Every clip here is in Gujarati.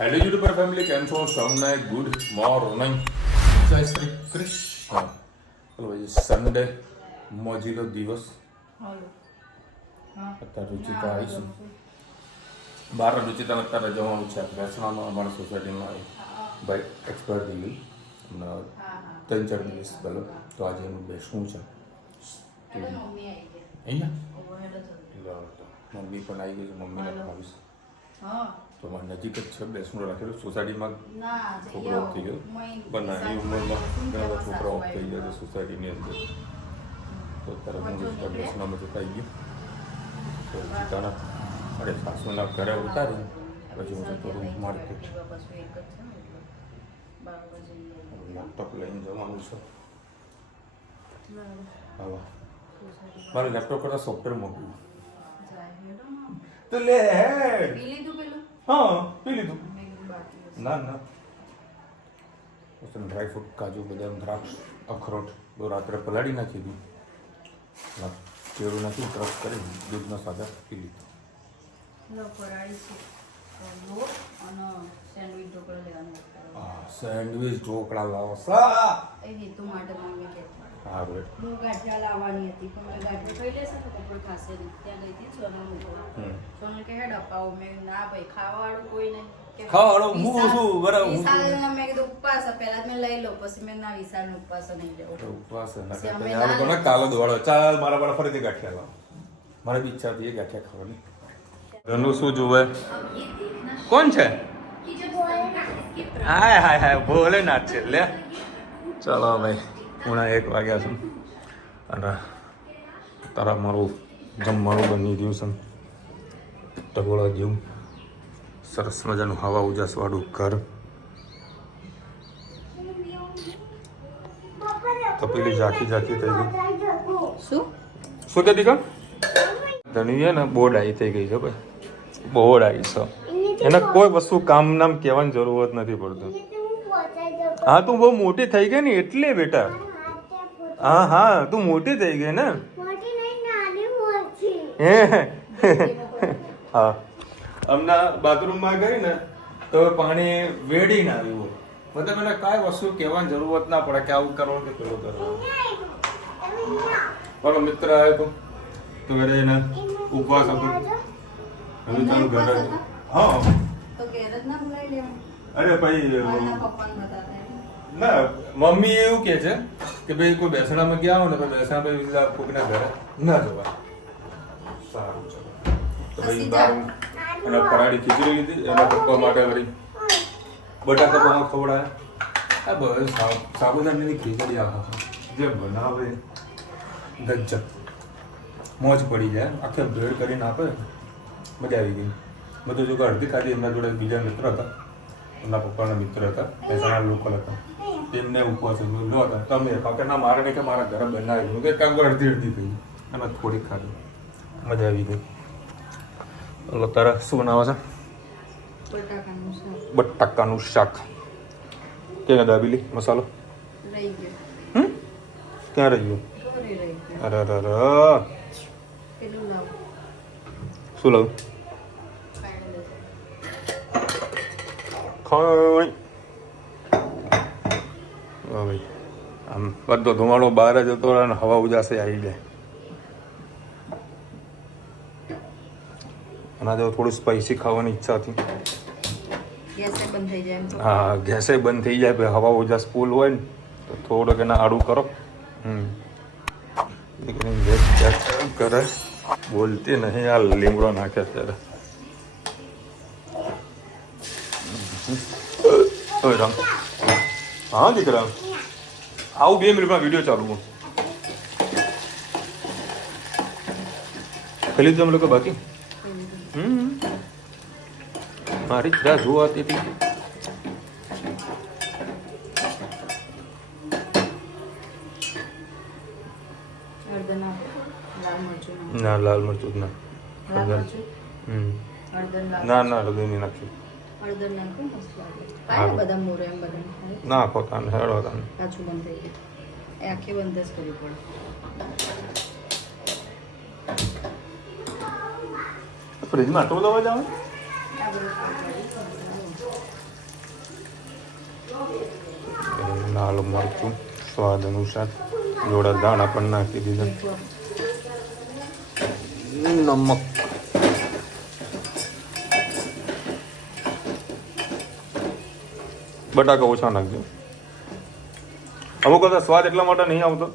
હેલો યુટ્યુબર ફેમિલી, કેમ છો? સૌને ગુડ મોર્નિંગ, જય શ્રી કૃષ્ણ. ચલો ભાઈ, સન્ડે મોજીલો દિવસ. અત્યારે રુચિતા આવીશું બહાર. રુચિતાને અત્યારે જવાનું છે બેસણામાં. અમારા સોસાયટીમાં ભાઈ એક્સપાયર થઈ ગઈ હમણાં 3-4 દિવસ પહેલાં. તો આજે એનું બેસવું છે અહીંયા. મમ્મી પણ આવી ગઈ છે, મમ્મીને પણ આવીશ. તો મારે નજીક જ છે, બેસણું રાખેલું. સોસાયટીમાં છોકરો ઓફ થઈ ગયો, પણ નાની ઉંમરમાં ઘણા બધા છોકરા ઓફ થઈ ગયા છે સોસાયટીની અંદર. તો અત્યારે હું બેસણામાં જતા આવી ગયો. તો રુચિતાના અરે સાસુના ઘરે ઉતારી પછી હું જતો રૂમ માર્કેટ. લેપટોપ લઈને જવાનું છે. હા, મારે લેપટોપ કરતાં સોફ્ટવેર મોકલું તો લે. હા, પી લીધું. ના ના, ડ્રાય ફ્રૂટ, કાજુ, બદામ, દ્રાક્ષ, અખરોટ તો રાત્રે પલાળી નાખી દીધું. કેળું નાખી ક્રશ કરી દૂધનો સાદા પી લીધું. સેન્ડવીચ ઢોકળા લાવો. સારું. હું ગાંઠિયા લાવવાની હતી પણ મેં ગાંઠિયા ખાઈ લેશે તો કોઈ ખાશે નહીં. ત્યાં ગઈ હતી સોનલ સોનલ કે હેડ અપાવો. મેં ના ભાઈ ખાવાવાળું કોઈ નહીં. ખાવાવાળું હું શું બરાબર. વિશાલને મેં કીધું ઉપવાસ પહેલા મેં લઈ લો, પછી મેં ના વિશાલનો ઉપવાસ નહીં લેવો. ઉપવાસ ના કાલો દોડો. ચાલ મારા વાળા ફરીથી ગાંઠિયા લાવો. મારે બી ઈચ્છા હતી ગાંઠિયા ખાવાની. ધનુ શું જોવે? કોણ છે? હાય હાય હાય, ભોલેનાથ છે. લે ચલો ભાઈ, પૂણા 1 વાગ્યા છે અને તારા મારું જમવાનું બની ગયું છે. ટગોળા જેવું સરસ મજાનું હવા ઉજાસવાળું ઘર. તપેલી ઝાંકી ઝાંકી થઈ ગઈ. શું કહેતી કા? ધણી ને બોર્ડ આવી થઈ ગઈ છે ભાઈ, બોર્ડ આવી છે. એને કોઈ વસ્તુ કામ નામ કહેવાની જરૂરત નથી પડતું. હા, તું બહુ મોટી થઈ ગઈ ને એટલે બેટા. હા હા, તું મોટી થઈ ગઈ ને. હા, હમણાં બાથરૂમમાં ગઈ ને તો પાણી વેડીને આવ્યું. મતલબ એને કાંઈ વસ્તુ કહેવાની જરૂરત ના પડે કે આવું કરવાનું કે પેલું કરવાનું. મારો મિત્ર આવ્યો તો એને ઉપવાસ હતો. હવે તારું ઘર જ. હા, અરે ભાઈ ના, મમ્મી એવું કહે છે કે ભાઈ કોઈ બેસણામાં ગયા હોય ને ભાઈ બેસણા કોઈના ઘરે ના જવાય. સારું, ચલો. તો ભાઈ બાર અને પરાળી ખીચડી લીધી. એના પપ્પા માટે વળી બટાકા પૌવા ખવડાયા. આ બસ સાબુદાણાની ખીચડી જે બનાવે ગજબ, મોજ પડી જાય. આખે ભેળ કરીને આપે, મજા આવી ગઈ. બધું જો અડધી ખાધી. એમના જોડે બીજા મિત્ર હતા, એમના પપ્પાના મિત્ર હતા, મહેસાણા લોકલ હતા. તેમને ઉપવાસ લો હતા. તમે કે ના મારે નહીં કે મારા ઘરે બનાવ્યું કે કામ અડધી અડધી થઈ અને થોડીક ખાધી. મજા આવી ગઈ. એટલે તારા શું બનાવે છે? બટાકાનું શાક. ક્યાં દાબેલી મસાલો ક્યાં રહી ગયો? અરે અરે શું લાવું? ખાઈ ભાઈ, આમ બધો ધુમાડો બહાર જ હતો અને હવા ઉજાસે આવી જાય. આના જેવું થોડું સ્પાઈસી ખાવાની ઈચ્છા હતી. હા, ગેસે બંધ થઈ જાય ભાઈ. હવા ઉજાસ ફૂલ હોય ને તો થોડોક એના આડું કરો. ગેસ કરે બોલતી નહીં. આ લીમડો નાખે ત્યારે. હા દીકરા, આવું 2 મિનિટમાં વિડીયો ચાલુ. ખાલી તમે લોકો બાકી મારી જ રાહ જોવાતી હતી. ના, લાલ મરચું જ ના. ના ના, હળદર નહીં નાખ્યું. નાખો તાને હેડો તાને. આખી બંધ જ કરવી પડે. ફ્રીજમાં આટલો દવા જ આવે? લાલ મરચું સ્વાદ અનુસાર, જોડા દાણા પણ નાખી દીધા, નમક, બટાકા ઓછા નાખજો. અમુક વખત સ્વાદ એટલા માટે નહીં આવતો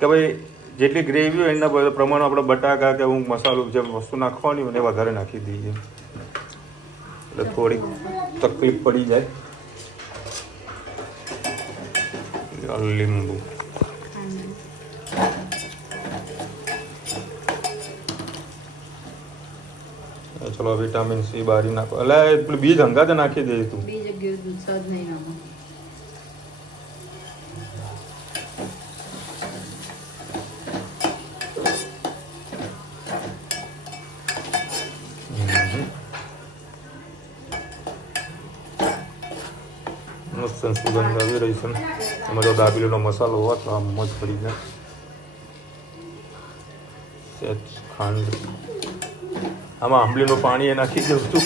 કે ભાઈ જેટલી ગ્રેવી હોય એના પ્રમાણે આપણે બટાકા કે અમુક મસાલો જે વસ્તુ નાખવાની હોય એ વધારે નાખી દઈએ એટલે થોડીક તકલીફ પડી જાય. લીંબુ, ચલો વિટામિન સી બારી નાખો. એટલે પેલું બીજ હંગાતે નાખી દે તું. બીજ અગિયાર દૂધ સદ નહીં નાખો. મસ્ત સુગંધ આવી રહી છે. એમાં જો દાબેલીનો મસાલો હોય તો આમ મસ્ત પડી જાય. સેજ ખાંડ, આમાં આંબલીનું પાણી એ નાખી દઉં તું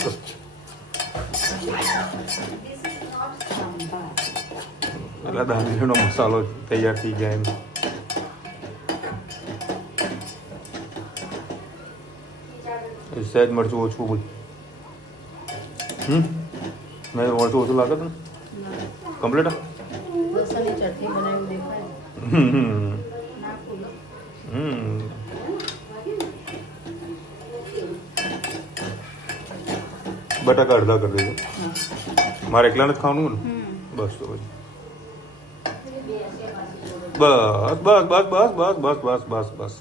એટલે દાબેલીનો મસાલો તૈયાર થઈ જાય એમ. સહેજ મરચું ઓછું બધું. મેં મરચું ઓછું લાગે તને કમ્પ્લીટ. લસણની ચટણી બનાવી દેખાય. બટાકા અડધા કરી દેજો. મારે એકલા નથી ખાવાનું ને. બસ તો પછી બસ બસ બસ બસ બસ બસ બસ બસ બસ.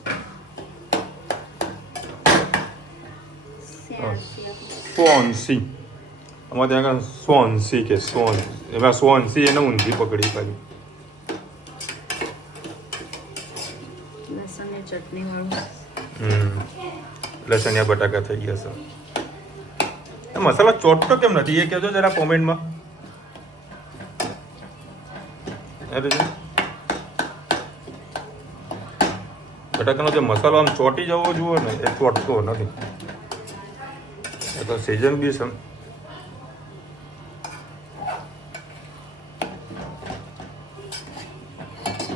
સ્વોન્સી, અમારે ત્યાં આગળ સ્વોન્સી કે સ્વોન, એમાં સ્વોન્સી એને ઊંધી પકડી પાડી. લસણની ચટણી વાળું. લસણિયા બટાકા થઈ ગયા છે. મસાલા ચોટતો કેમ નથી એ કહેજો જરા કોમેન્ટમાં. બટાકાનો જે મસાલો આમ ચોટી જવો જોઈએ ને એ ચોટતો નથી. એ તો સિઝન બી છે.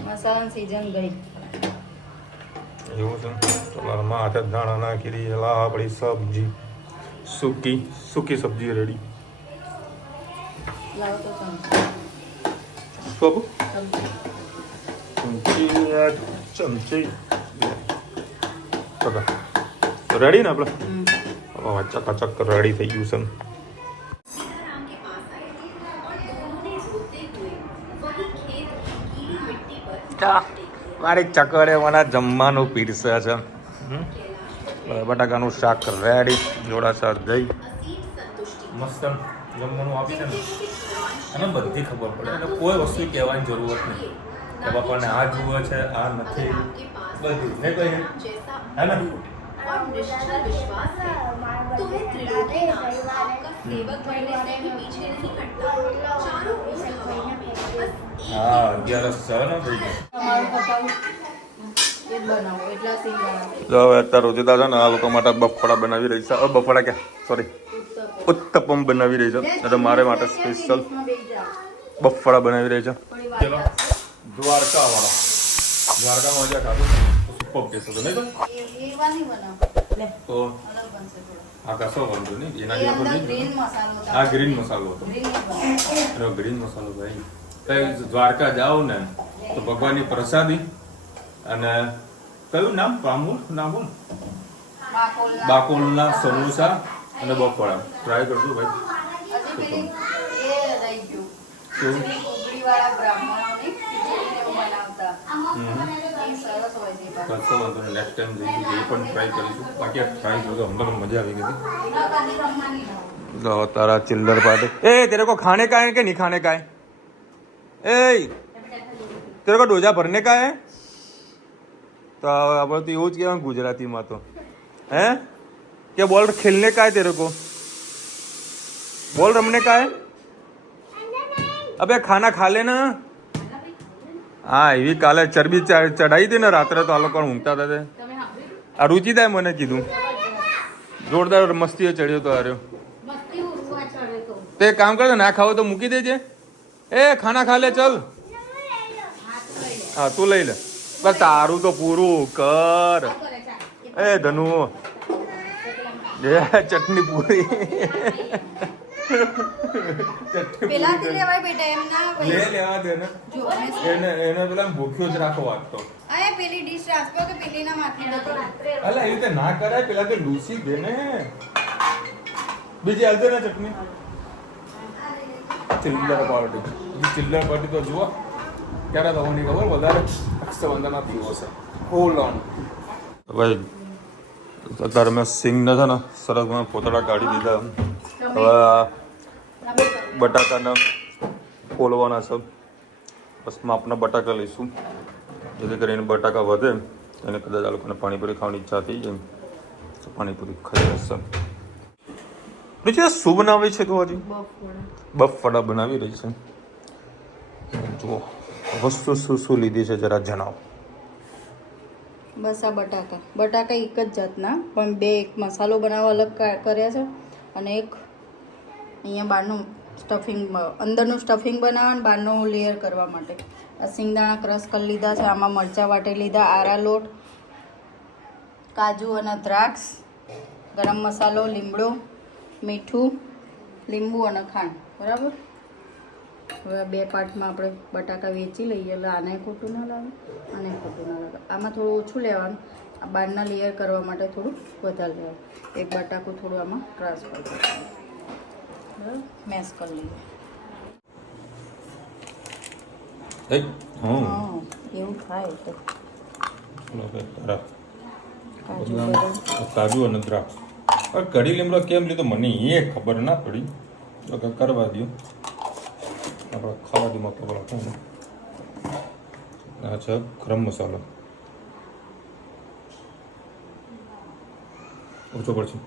મસાલાની સીઝન ગઈ. એવું છે. તમારા હાથે દાણા નાખી દઈએ. લા આપણી સબ્જી સૂકી સબ્જી રેડી. લાવો તો ચમચી રેડી ને આપણે ચકાચક રેડી થઈ ગયું છે. મારી ચકડે મને જમવાનું પીરસે છે. બટાકાનું શાક રેડી, જોડા શાક દહીં, મસ્ત જમવાનું આપશે ને અને બધી ખબર પડે એટલે કોઈ વસ્તુ કહેવાની જરૂરત નહીં કે બાપાને આ જુએ છે આ નથી, બધું ને કઈ હે ને. હા 11 છે ને ભાઈ. હવે અત્યારે રોજિતા છે ને આ લોકો માટે બફાડા બનાવી રહી છે. બફાડા ક્યાં સોરી ઉત્તપમ બનાવી રહી છે એટલે મારે માટે સ્પેશિયલ બફાડા બનાવી રહી છે. ચલો દ્વારકામાં મજા ખાધું સુપર ટેસ્ટ હતો નહીં તો આ કશો વાંધો નહીં. એના જેવો નહીં. આ ગ્રીન મસાલો હતો. ગ્રીન મસાલો ભાઈ દ્વારકા જાઓ ને તો ભગવાનની પ્રસાદી અને કયું નામ નામ બાકોલના સમોસા અને બફાડા ટ્રાય કરજો ભાઈ. નેક્સ્ટ ટાઈમ જઈશું એ પણ ટ્રાય કરીશું. બાકી ટ્રાય કરજો, અમને પણ મજા આવી ગઈ. લો તારા ચિલ્લર પાર્ટી. ए तेरे को खाने का है कि नहीं खाने का है? ए तेरे को डोजा भरने का है? तो अब तो એવું જ કહેવાનું ગુજરાતીમાં તો હે क्या बोल खेलने का है तेरे को? बोल रमने का है? अबे खाना खा लेना. હા એવી કાલે ચરબી ચડાવી હતી ને રાત્રે તો આ લોકો ઊંઘતા હતા. આ રુચિતાએ મને કીધું જોરદાર મસ્તીએ ચડ્યો તો હાર્યો. તે કામ કર ના ખાવો તો મૂકી દેજે. એ ખાના ખા લે ચલ. હા તું લઈ લે બસ તારું તો પૂરું કર એ ધનુ ચટણી પૂરી પેલાથી લેવાય બેટા એમ ના લે હોય લેવા દે ને જો એને પેલા ભૂખ્યો જ રાખો વાત તો અરે પેલી ડીશ રાખો કે પેલી ના માથે નથી અલા એ રીતે ના કરાય પેલા તો લૂસી દે ને બીજી હાલતો ને ચટણી ચિલ્લર પાર્ટી તો જુઓ ક્યારે થવાની ખબર વધારે રક્ષાબંધનના દિવસે ફૂલ ઓન ભાઈ અત્યારે મેં સિંગને છે ને સરસ મને પોતળા કાઢી દીધા હવે બટાકાના ફોલવાના છે બસ માપના બટાકા લઈશું જેથી કરીને બટાકા વધે એને કદાચ આ લોકોને પાણીપુરી ખાવાની ઈચ્છા થઈ જાય તો પાણીપુરી ખાઈ રહેશે પછી શું બનાવે છે તું હજી બફાડા બનાવી રહી છે જુઓ વસ્તુ શું લીધી છે જરા જણાવો બસ આ બટાકા એક જ જાતના પણ બે એક મસાલો બનાવવા અલગ કર્યા છે અને એક અહીંયા બહારનું સ્ટફિંગ અંદરનું સ્ટફિંગ બનાવવા અને બહારનું લેયર કરવા માટે આ સિંગદાણા ક્રશ કરી લીધા છે આમાં મરચાં વાટી લીધા આરા લોટ કાજુ અને દ્રાક્ષ ગરમ મસાલો લીમડો મીઠું લીંબુ અને ખાંડ બરાબર હવે બે પાર્ટમાં આપણે બટાકા વેચી લઈએ એટલે આને ખોટું ના લાગે આને ખોટું ના લાગે આમાં થોડું ઓછું લેવાનું આ બહારના લેયર કરવા માટે થોડું વધારે લેવાનું એક બટાકું થોડું આમાં ટ્રાન્સફર કરવાનું બરાબર મેશ કરી લઈએ એવું થાય તો કાજુ અને દ્રાક્ષ કઢી લીમડો કેમ લીધો મને એ ખબર ના પડી તો કરવા દો આપણે ખાવા દીમાં ખબર આપો ને આ છે ગરમ મસાલો ઓછો પડશે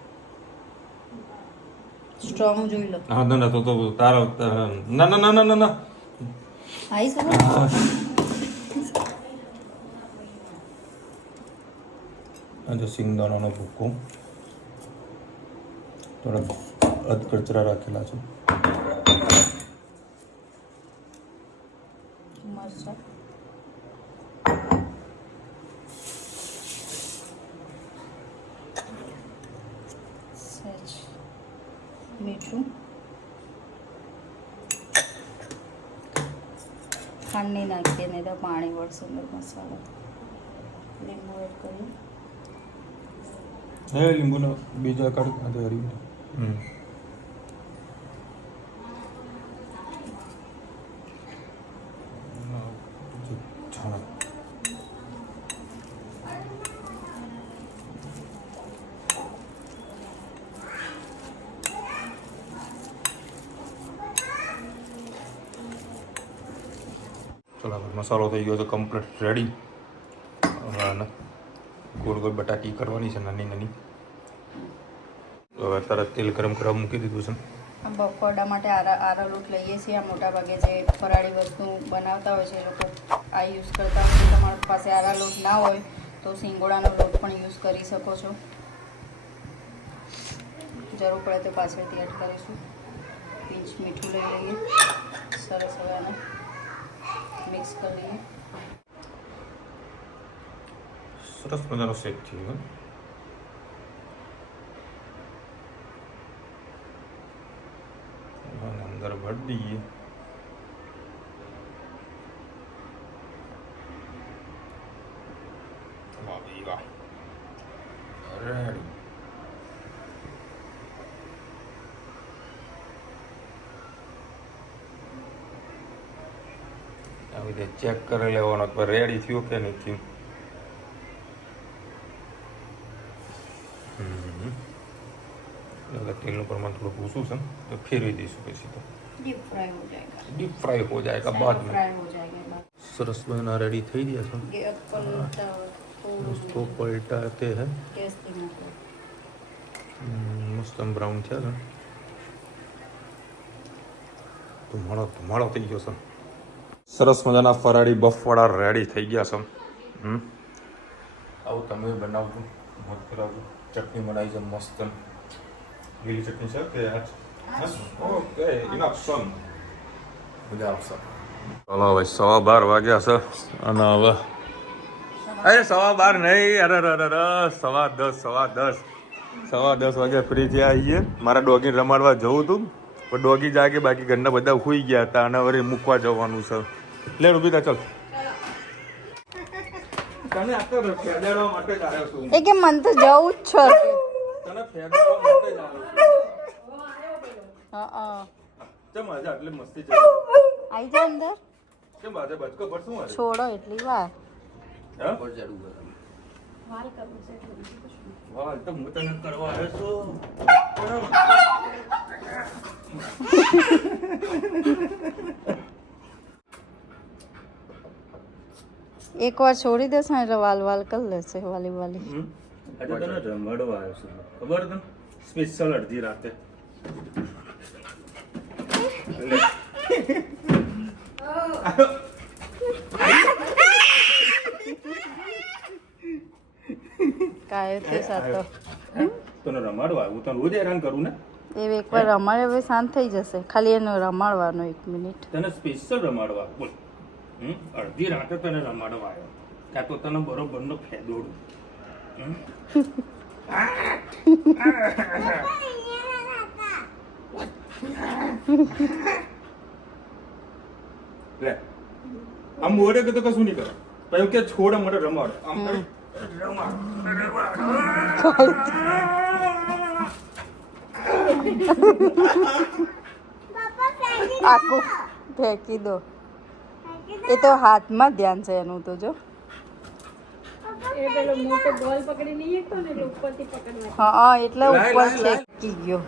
સ્ટ્રોંગ જોઈ લો હા ના તો તારા ના ના ના ના ના આઈ સર આજે સિંગદાણાનો ભૂકો થોડા અધકચરા રાખેલા છે મરચાં સહેજ મીઠું ખાંડ નહીં નાખીએ નહીં તો પાણી વળશે અંદર મસાલો લીંબુ એડ કરીએ હે લીંબુના બીજા કાઢી કાઢે હરી ચલો મસાલો થઈ ગયો છે કમ્પ્લીટ રેડી અને ગોળ ગોળ બટાકી કરવાની છે નાની નાની હવે તરત તેલ ગરમ કરવા મૂકી દીધું છે બફાડા માટે આરા લોટ લઈએ છીએ આ મોટા ભાગે જે ફરાળી વસ્તુ બનાવતા હોય છે એ લોકો આ યુઝ કરતા હોય છે તમારી પાસે આરા લોટ ના હોય તો સિંગોડાનો લોટ પણ યુઝ કરી શકો છો જરૂર પડે તો પાછળથી એડ કરીશું પિંચ મીઠું લઈ લઈએ સરસ હવે આને મિક્સ કરી લઈએ સરસ મજાનો શેક થઈ ગયો અંદર ભરી દઈએ રેડી આવી રીતે ચેક કરી લેવાનો રેડી થયું કે નહીં થયું तेल प्रमाण थोड़ा पूछूँ सर तो फेरवी दीशू પછી તો डीप फ्राई हो जाएगा डीप फ्राई हो जाएगा बाद में फ्राई हो जाएगा सरस बना रेडी થઈ ગયા છે ये पलटा इसको पलटाते हैं गैस धीमा कर मस्त ब्राउन થયા છે ધુમાડો થઈ ગયો છે સરસ મજાના ફરાળી બફવાળા રેડી થઈ ગયા છે આવું તમે બનાવજો મત કરાવજો ચટણી બનાવી છે મસ્ત લીલી ચટણી છે કે ઓકે ઇનફ સન મજા આવશે ચાલો હવે 12:15 વાગ્યા છે અને હવે અરે 12:15 નહીં, અરે 10:10 વાગ્યા ફ્રી થયા આવીએ. મારા ડોગીને રમાડવા જવું હતું પણ ડોગી જાગે, બાકી ઘરના બધા સુઈ ગયા હતા અને વળી મૂકવા જવાનું છે. લે રૂબી તા ચાલ. તને આ તો ફેદાડવા માટે જ આવ્યો છું. એ કે મન તો જવું જ છે. તને ફેદાડવા માટે જ આવ્યો છું. હા ચમ આજે આટલી મસ્તી ચાલે. આઈ જા અંદર. કેમ આજે બચકો પર શું આજે? છોડો એટલી વાર. હા? વાહ, તો હું તને કરવા આવ્યો છું. એક વાર છોડી દેશે ને એટલે વાલ કરી લેશે વાલી. આજે તને રમાડવા આવ્યો છું, ખબર તને? સ્પેશિયલ અડધી રાતે. કાયો તે સાતો તને રમાડવા આવ્યું, તને રોજ હેરાન કરું ને. એ એકવાર રમાડે હવે શાંત થઈ જશે. ખાલી એનો રમાડવાનો 1 મિનિટ. તને સ્પેશિયલ રમાડવા બોલ. અડધી રાતે તને રમાડવા આવ્યો, ત્યાં તો તને બરોબરનો ફેદોડું. લે આમ મોડે કે તો કશું નહીં કરે, પછી કે છોડ મને રમાડો. આમ આખું ફેંકી દો. એ તો હાથમાં ધ્યાન છે એનું તો જો. હા એટલે ઉપર ફેંકી ગયો.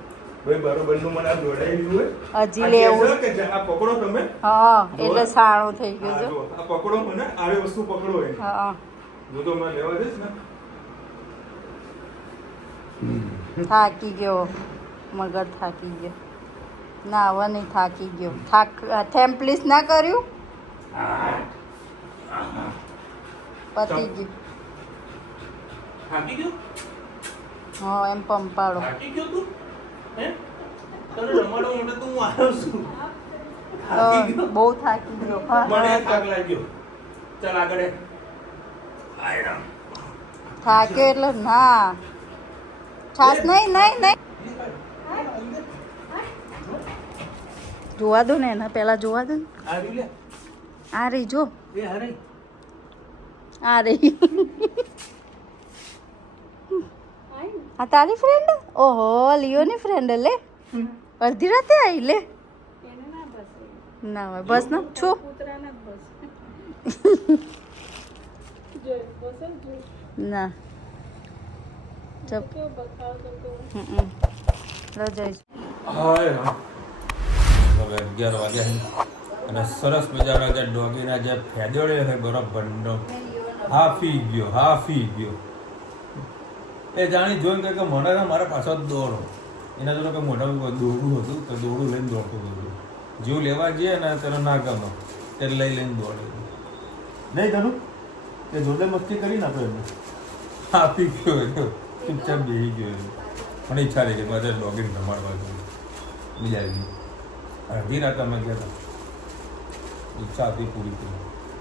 ભાઈ બરોબરનું મને આ જોડાયેલું હોય. હજી લેવું કે આ પકડો તમે. હા એટલે સાણું થઈ ગયું જો. આ પકડો મને, આવી વસ્તુ પકડો હોય. હા જો તો મને લેવા દઈશ ને. થાકી ગયો મગર, થાકી ગયો. ના હવે નહીં, થાકી ગયો. પ્લીઝ ના કર્યું, પતી ગયું. થાકી ગયો? હા એમ પંપાડો. થાકી ગયો તું? હે? તને રમાડવા માટે તો હું આવ્યો છું. બહુ થાકી ગયો. મને થાક લાગ્યો. ચાલ આગળ. થાક્યો એટલે ના છાસ નહીં. જોવા દો ને એના પહેલા જોવા દો ને. આ રહી જો. આ રહી. આ તારી ફ્રેન્ડ? ઓહો લિયોની ફ્રેન્ડ લે. અડધી રાતે આવી લે. ના હોય બસ ના છો. ના ચપ જઈશ. હવે 11 વાગ્યા અને સરસ મજાના જે ડોગીના જે ફેદોડે છે બરોબરનો હાફી ગયો. એ જાણી જોઈને કે મને મારા પાછો દોડો. એના જોડે કે મોઢા દોડું હતું તો દોડું લઈને દોડતું હતું. જેવું લેવા જઈએ ને તેને ના ગમે ત્યારે લઈને દોડે. નહીં તનું તે જોડે મસ્તી કરી નાખો એને. હાફી ગયો, ચૂપચાપ બેસી ગયો. મને ઈચ્છા થઈ ગઈ મારે ડોગીને રમાડવા ગયું. બીજા આવી અડધી રાત અમે ગયા હતા. ઈચ્છા હતી પૂરી થઈ.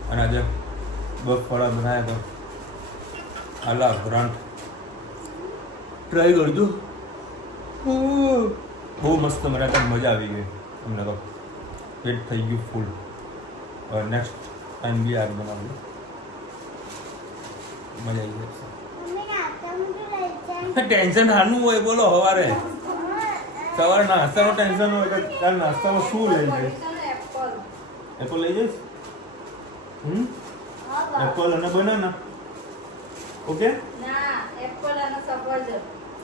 અને આજે બફળા બનાવ્યા હતા. આલા ગ્રાન્ટ ટ્રાય કરજો. બહુ મસ્ત મને તો મજા આવી ગઈ. અમને તો પેટ થઈ ગયું ફૂલ. હવે નેક્સ્ટ ટાઈમ બી આગ બનાવ્યું. મજા આવી જશે. ટેન્શન હાનું હોય બોલો. સવારે નાસ્તાનું ટેન્શન હોય તો કાલ નાસ્તામાં શું લઈ જઈશ? એપલ લઈ જઈશ. એપલ અને બનાના. ઓકે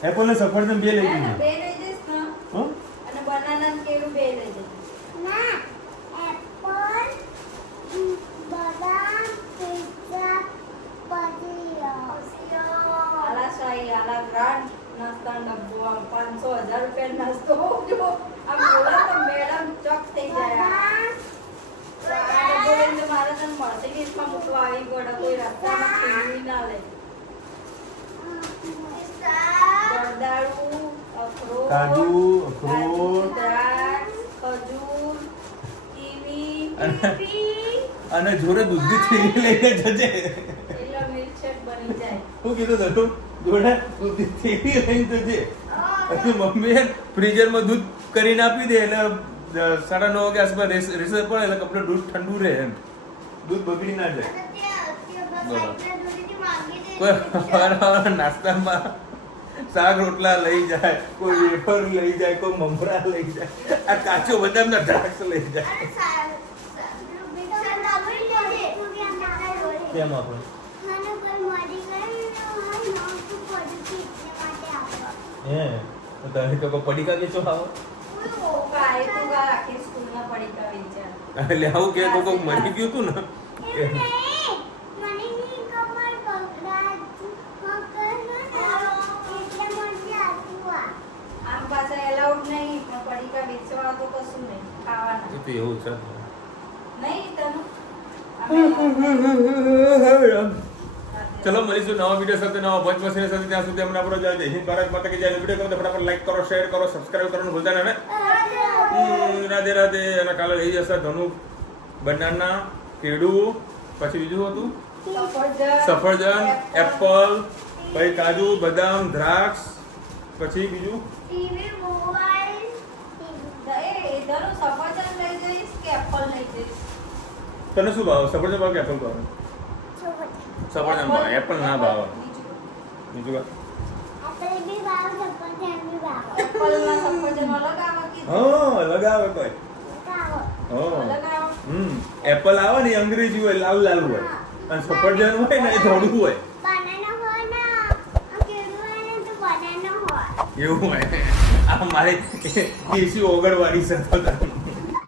એપલ ને સફરજન બે લઈ જઈશ. અને બનાના કેળું બે લઈ જઈશ. નાસ્તાનો ડબ્બો 500,000 રૂપિયા નાસ્તો આમ બોલા તો મેડમ ચોક થઈ જાય. મારે તને મર્સિડીઝમાં મૂકવા આવી પડે. કોઈ રસ્તામાં ખીલવી ના લે. ગરદાળું, અખરોટ, કાજુ, અખરોટ, દ્રાક્ષ, ખજૂર, કીવી, અને જોડે દૂધની થેલી લઈને જજે. એટલે મિલ્કશેક બની જાય. હું કીધું હતું જોડે દૂધની થેલી લઈને જજે. પછી મમ્મીએ ફ્રીઝરમાં દૂધ કરીને આપી દે એટલે 9:30 વાગે આસપાસ રિસર્ચ પડે એટલે કપડું દૂધ ઠંડુ રહે એમ, દૂધ બગડી ના જાય. કોઈ નાસ્તામાં શાક રોટલા લઈ જાય, કોઈ વેફર લઈ જાય, કોઈ મમરા લઈ જાય, આ કાચો બદામના દ્રાક્ષ લઈ જાય. કેમ આપણે હે તો તારે તો કોઈ પડીકા વેચો આવો એટલે આવું કે કોઈ મરી ગયું હતું ને તો એવું છે. ચલો મળીશું નવા વિડીયો સાથે, નવા ભોજ મસીને સાથે. ત્યાં સુધી અમને આપણો જય હિન્દ ભારત માતા કી જય. વિડીયો ગમે તો ફટાફટ લાઈક કરો, શેર કરો, સબસ્ક્રાઇબ કરવાનું ભૂલતા નહીં. રાધે રાધે. અને કાલે લઈ જશે ધનુ બનાના, કેળું, પછી બીજું હતું સફરજન, એપલ, પછી કાજુ, બદામ, દ્રાક્ષ, પછી બીજું તને શું ભાવ? સફરજન ભાવ કે એપલ ભાવ? સફરજન ભાવ, એપલ ના ભાવ. બીજું હા લગાવે કોઈ. એપલ આવે ને અંગ્રેજી હોય, લાલ લાલ હોય, અને સફરજન હોય ને એ થોડું હોય એવું હોય. આ મારી દેશી ઓગળવાળી સાથે